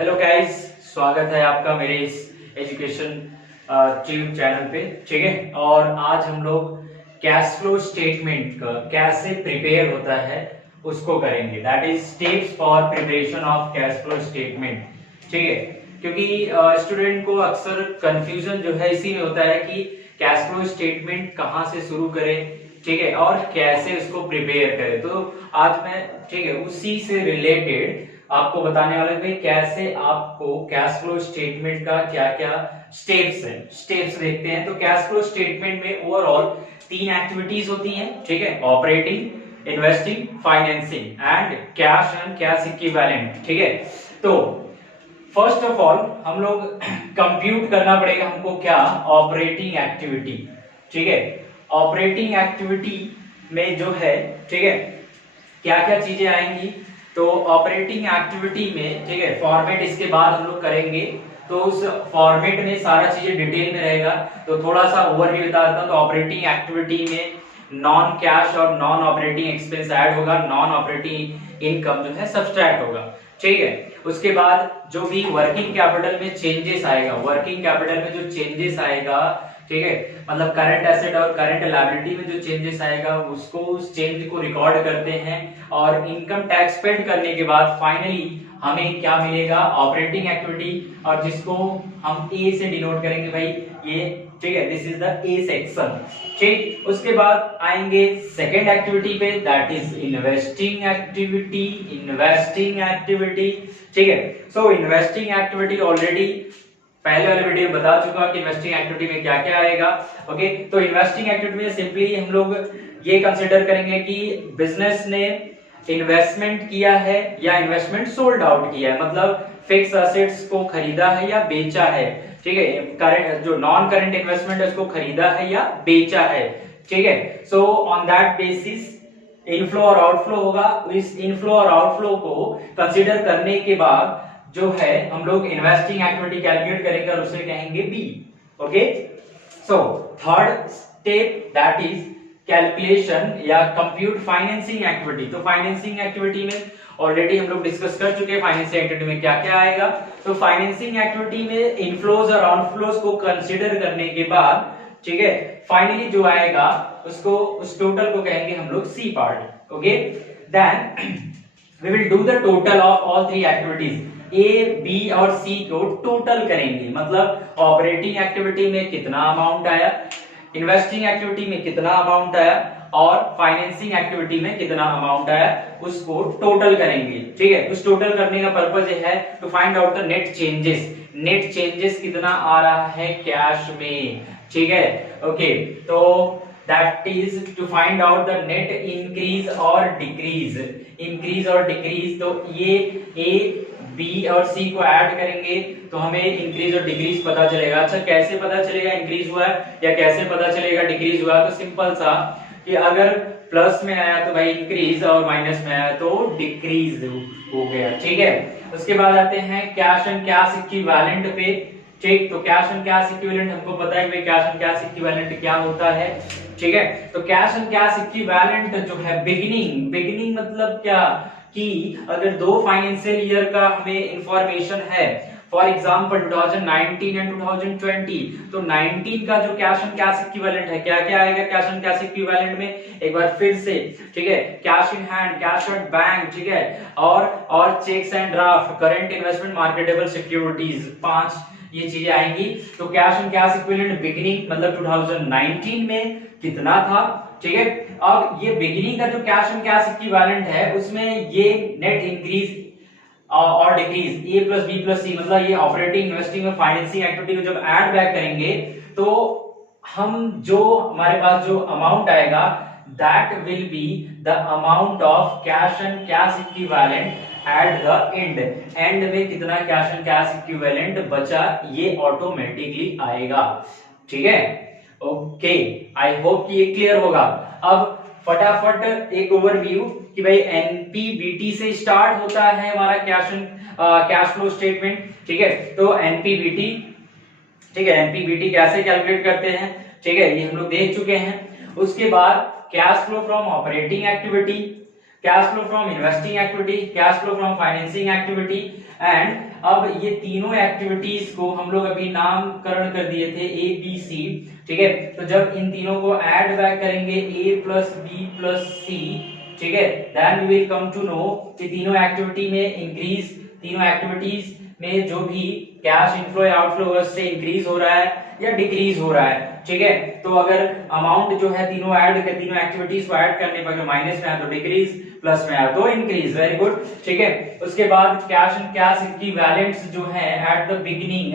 Hello guys, स्वागत है आपका मेरे इस एजुकेशन ट्यूब चैनल पे। ठीक है, और आज हम लोग कैश फ्लो स्टेटमेंट का कैसे प्रिपेयर होता है उसको करेंगे। That is steps for preparation of cash flow statement. ठीक है, क्योंकि स्टूडेंट को अक्सर कंफ्यूजन जो है इसी में होता है कि कैश फ्लो स्टेटमेंट कहाँ से शुरू करें, ठीक है, और कैसे उसको प्रिपेयर करें। तो आज मैं, ठीक है, उसी से रिलेटेड आपको बताने वाला है कैसे आपको कैश फ्लो स्टेटमेंट का क्या क्या स्टेप्स हैं। स्टेप्स देखते हैं। तो कैश फ्लो स्टेटमेंट में ओवरऑल 3 एक्टिविटीज होती हैं। ठीक है, operating, investing, financing and cash and cash equivalent. ठीक है, तो फर्स्ट ऑफ ऑल हम लोग कंप्यूट करना पड़ेगा हमको क्या, ऑपरेटिंग एक्टिविटी। ठीक है, ऑपरेटिंग एक्टिविटी में जो है, ठीक है, क्या क्या चीजें आएंगी। तो ऑपरेटिंग एक्टिविटी में, ठीक है, फॉर्मेट इसके बाद हम लोग करेंगे। तो उस फॉर्मेट में सारा चीजें डिटेल में रहेगा। तो थोड़ा सा ओवरव्यू बता देता हूं। तो ऑपरेटिंग एक्टिविटी में नॉन कैश और नॉन ऑपरेटिंग एक्सपेंस ऐड होगा, नॉन ऑपरेटिंग इनकम जो है सब्सट्रैक्ट होगा। ठीक है, उसके बाद जो भी वर्किंग कैपिटल में चेंजेस आएगा, वर्किंग कैपिटल में जो चेंजेस आएगा, ठीक है, मतलब करंट एसेट और करंट लायबिलिटी में जो चेंजेस आएगा उसको, उस चेंज को रिकॉर्ड करते हैं। और इनकम टैक्स पेड करने के बाद फाइनली हमें क्या मिलेगा, ऑपरेटिंग एक्टिविटी, और जिसको हम ए से डिनोट करेंगे भाई ये। ठीक है, this is the A section. ठीक, उसके बाद आएंगे सेकेंड एक्टिविटी पे, that is investing activity. Investing activity, ठीक है, सो इन्वेस्टिंग एक्टिविटी ऑलरेडी पहले वाले वीडियो में बता चुका कि इन्वेस्टिंग एक्टिविटी में क्या क्या आएगा। ओके, तो इन्वेस्टिंग एक्टिविटी में सिंपली हम लोग ये कंसीडर करेंगे कि बिजनेस ने इन्वेस्टमेंट किया है या इन्वेस्टमेंट सोल्ड आउट किया है, मतलब फिक्स एसेट्स को खरीदा है या बेचा है। ठीक है, करंट जो नॉन करंट इन्वेस्टमेंट है उसको खरीदा है या बेचा है। ठीक है, so on that basis inflow और आउटफ्लो होगा। इस इनफ्लो और आउटफ्लो को कंसीडर करने के बाद जो है हम लोग इन्वेस्टिंग एक्टिविटी कैलकुलेट करेंगे और उसे कहेंगे B. Okay, so third step that is calculation या कंप्यूट फाइनेंसिंग एक्टिविटी। तो फाइनेंसिंग एक्टिविटी में ऑलरेडी हम लोग डिस्कस कर चुके हैं फाइनेंसिंग एक्टिविटी में क्या क्या आएगा। तो फाइनेंसिंग एक्टिविटी में इनफ्लोज और आउटफ्लोज को कंसीडर करने के बाद, ठीक है, फाइनली जो आएगा उसको, उस टोटल को कहेंगे हम लोग C part. Okay, then we will do the total of all three activities। A, B और सी को टोटल करेंगे, मतलब ऑपरेटिंग एक्टिविटी में कितना अमाउंट आया, इन्वेस्टिंग एक्टिविटी में कितना अमाउंट आया और फाइनेंसिंग एक्टिविटी में कितना अमाउंट आया, उसको टोटल करेंगे। ठीक है, उस टोटल करने का पर्पज ये है to find out the net changes. Net changes कितना आ रहा है कैश में। ठीक है, ओके, तो that is to find out the net increase और decrease, increase और decrease। तो ये A, B और C को ऐड करेंगे तो हमें increase और decrease पता चलेगा। अच्छा, कैसे पता चलेगा increase हुआ है या कैसे पता चलेगा decrease हुआ? तो सिंपल सा कि अगर प्लस में आया तो भाई increase और माइनस में आया तो decrease हो गया। ठीक है, उसके बाद आते हैं कैश एंड कैश इक्विवेलेंट पे। ठीक, तो कैश एंड कैश इक्विवेलेंट हमको पता है कि कैश एंड कैश इक्विवेलेंट क्या होता है। ठीक है, तो कैश एंड कैश इक्विवेलेंट जो है बिगिनिंग मतलब क्या, कि अगर दो फाइनेंशियल ईयर का हमें इंफॉर्मेशन है, फॉर एग्जांपल 2019 एंड 2020, तो 19 का जो कैश एंड कैश इक्विवेलेंट है, क्या क्या आएगा कैश एंड कैश इक्विवेलेंट में, एक बार फिर से, ठीक है, cash in hand, cash at bank, ठीक है, और cheques and draft, current investment, marketable securities, 5 ये चीजें आएंगी। तो cash and cash equivalent beginning मतलब 2019 में कितना था। ठीक है, अब ये बिगिनिंग का जो कैश एंड कैश इक्विवेलेंट है उसमें ये नेट इंक्रीज और डिक्रीज, ए प्लस बी प्लस सी, मतलब ये ऑपरेटिंग, इन्वेस्टिंग और फाइनेंसिंग एक्टिविटी को जब ऐड बैक करेंगे तो हम जो हमारे पास जो अमाउंट आएगा that will be the amount of cash and cash equivalent at the end में कितना कैश एंड कैश इक्विवेलेंट बचा ये ऑटोमेटिकली आएगा। ठीक है, ओके, आई होप कि ये क्लियर होगा। अब फटाफट एक ओवरव्यू कि भाई एनपीबीटी से स्टार्ट होता है हमारा कैश फ्लो स्टेटमेंट। ठीक है, तो एनपीबीटी, ठीक है, एनपीबीटी कैसे कैलकुलेट करते हैं, ठीक है, ये हम लोग देख चुके हैं। उसके बाद cash flow from operating activity, cash flow from investing activity, cash flow from financing activity and अब ये तीनों एक्टिविटीज को हम लोग अभी नामकरण कर दिए थे ए बी सी, ठीक है। तो जब इन तीनों को ऐड बैक करेंगे A plus B plus C, ठीक है, then we will come to know कि तीनों एक्टिविटी में इंक्रीज, तीनों एक्टिविटीज में जो भी कैश इनफ्लो या आउटफ्लो उससे इंक्रीज हो रहा है या डिक्रीज हो रहा है, ठीक है। तो अगर अमाउंट जो है तीनों एक्टिविटीज को ऐड करने पर माइनस में आया तो डिक्रीज, प्लस में आया तो इंक्रीज, वेरी गुड, ठीक है। उसके बाद कैश एंड कैश इक्विवेलेंट्स जो है एट द बिगिनिंग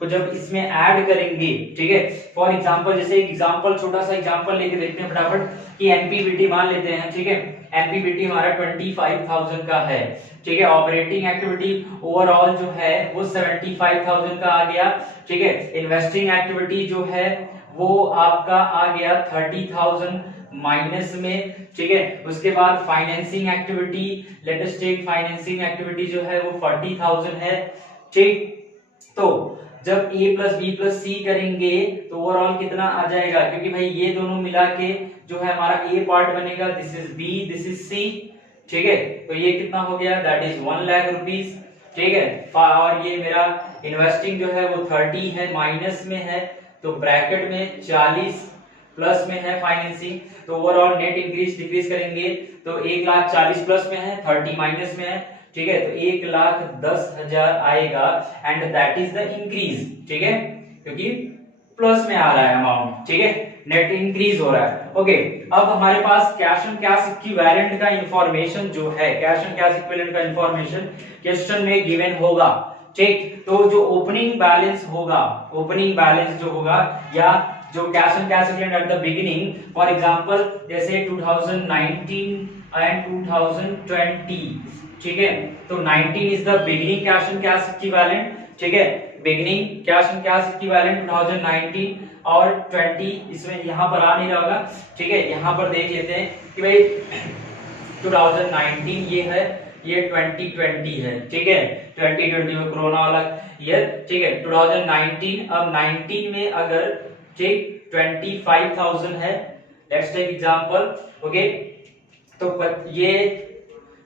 को जब इसमें ऐड करेंगे, ठीक है। फॉर एग्जांपल, जैसे एक एग्जांपल, छोटा सा एग्जांपल लेके देखते हैं फटाफट कि एनपीबीटी मान लेते हैं, ठीक है। एनपीबीटी हमारा 25,000 का है, ठीक है। ऑपरेटिंग एक्टिविटी ओवरऑल जो है वो 75,000 का आ गया, ठीक है। इन्वेस्टिंग एक्टिविटी जो है वो आपका आ गया 30,000 माइनस में, ठीक है। उसके बाद financing activity, let us take financing activity जो है वो 40,000 है, ठीक। तो जब a plus B plus C करेंगे तो ओवरऑल कितना आ जाएगा, क्योंकि भाई ये दोनों मिला के जो है हमारा a पार्ट बनेगा, this is b, this is c, ठीक है। तो ये कितना हो गया, दैट इज 1 लाख रुपीस, ठीक है। और ये मेरा इन्वेस्टिंग जो है वो 30 है, माइनस में है, तो ब्रैकेट में 40 प्लस में है फाइनेंसिंग। तो ओवरऑल नेट इंक्रीज डिक्रीज करेंगे तो 1,40,000 प्लस में है, 30 माइनस में है, ठीक है। तो 1,10,000 आएगा and that is the increase, ठीक है, क्योंकि प्लस में आ रहा है अमाउंट, ठीक है, नेट इंक्रीज हो रहा है। ओके, अब हमारे पास कैश एंड कैश इक्विवेलेंट का इंफॉर्मेशन जो है, कैश एंड कैश इक्विवेलेंट का इंफॉर्मेशन क्वेश्चन में गिवन होगा, ठीक। तो जो ओपनिंग बैलेंस होगा, ओपनिंग बैलेंस जो होगा या जो cash and cash equivalent at the beginning, for example जैसे 2019 एंड 2020, ठीक है। तो 19 is the beginning cash and cash equivalent, ठीक है, beginning cash and cash equivalent 2019 और 20 इसमें यहां पर आ नहीं रहा होगा, ठीक है। यहां पर देख लेते हैं कि भाई 2019 ये है, ये 2020 है, ठीक है। 2020 में कोरोना वाला ईयर, ठीक है। 2019, अब 19 में अगर ठीक 25,000 है, लेट्स टेक एग्जांपल, ओके। तो ये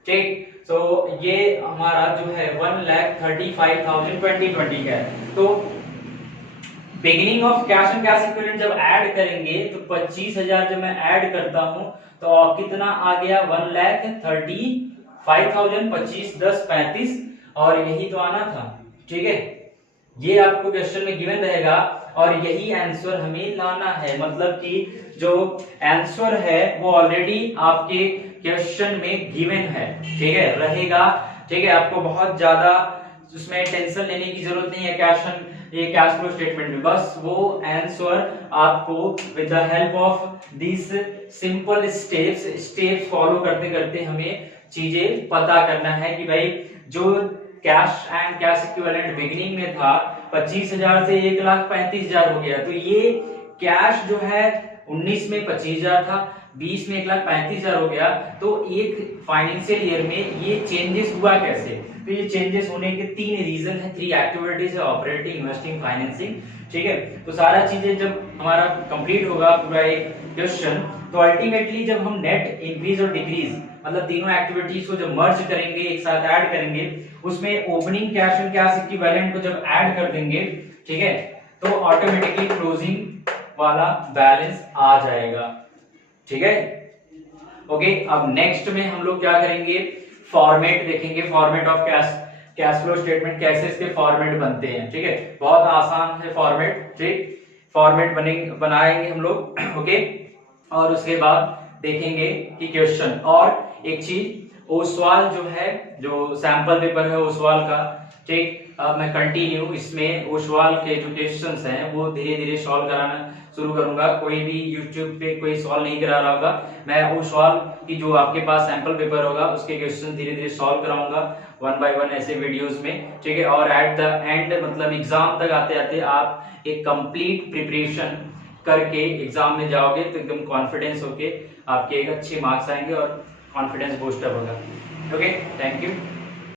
ठीक, तो ये हमारा जो है 1,35,000 2020 का है। तो beginning of cash and cash equivalent जब ऐड करेंगे तो 25,000 जब मैं ऐड करता हूं तो कितना आ गया, 1,35,000, 25 10 35, और यही तो आना था, ठीक है। ये आपको क्वेश्चन में गिवन रहेगा और यही आंसर हमें लाना है, मतलब कि जो आंसर है वो ऑलरेडी आपके क्वेश्चन में गिवन है, ठीक है, रहेगा, ठीक है। आपको बहुत ज्यादा उसमें टेंशन लेने की जरूरत नहीं है ये कैश फ्लो स्टेटमेंट में, बस वो आंसर आपको with the help of this simple steps follow करते करते हमें चीजें पता करना है कि भाई जो cash and cash equivalent beginning में था 25,000 से 1,35,000 हो गया, तो ये कैश जो है 19 में 25,000 था, 20 में 1,35,000 हो गया। तो एक फाइनेंशियल ईयर में ये चेंजेस हुआ कैसे, तो ये चेंजेस होने के 3 रीजन है, 3 एक्टिविटीज है, ऑपरेटिंग, इन्वेस्टिंग, फाइनेंसिंग, ठीक है। तो सारा चीजें जब हमारा कंप्लीट होगा पूरा एक क्वेश्चन, तो अल्टीमेटली जब हम नेट इंक्रीज और डिक्रीज मतलब तीनों एक्टिविटीज को जब मर्ज करेंगे, एक साथ ऐड करेंगे, उसमें opening cash and cash equivalent को जब ऐड कर देंगे, ठीक है, तो ऑटोमेटिकली क्लोजिंग वाला बैलेंस आ जाएगा, ठीक है। ओके, अब नेक्स्ट में हम लोग क्या करेंगे, फॉर्मेट देखेंगे, format of cash flow statement, कैसे इसके फॉर्मेट बनते हैं, ठीक है। बहुत आसान है फॉर्मेट, ठीक, फॉर्मेट बनाएंगे हम लोग, ओके। और उसके बाद देखेंगे कि क्वेश्चन, और एक चीज ओसवाल जो है, जो सैंपल पेपर है ओसवाल का, ठीक, अब मैं कंटिन्यू इसमें ओसवाल के जो क्वेश्चंस हैं वो धीरे धीरे सॉल्व कराना शुरू करूंगा। कोई भी यूट्यूब पे कोई सॉल्व नहीं करा रहा होगा, मैं ओसवाल की जो आपके पास सैंपल पेपर होगा उसके क्वेश्चन धीरे धीरे सॉल्व कराऊंगा 1 बाय 1 ऐसे वीडियोस में, ठीक है। और एट द एंड मतलब एग्जाम तक आते आते आप एक कंप्लीट प्रिपरेशन करके एग्जाम में जाओगे तो एकदम कॉन्फिडेंस होके आपके एक अच्छे मार्क्स आएंगे और कॉन्फिडेंस बूस्टअप होगा। Okay, thank you.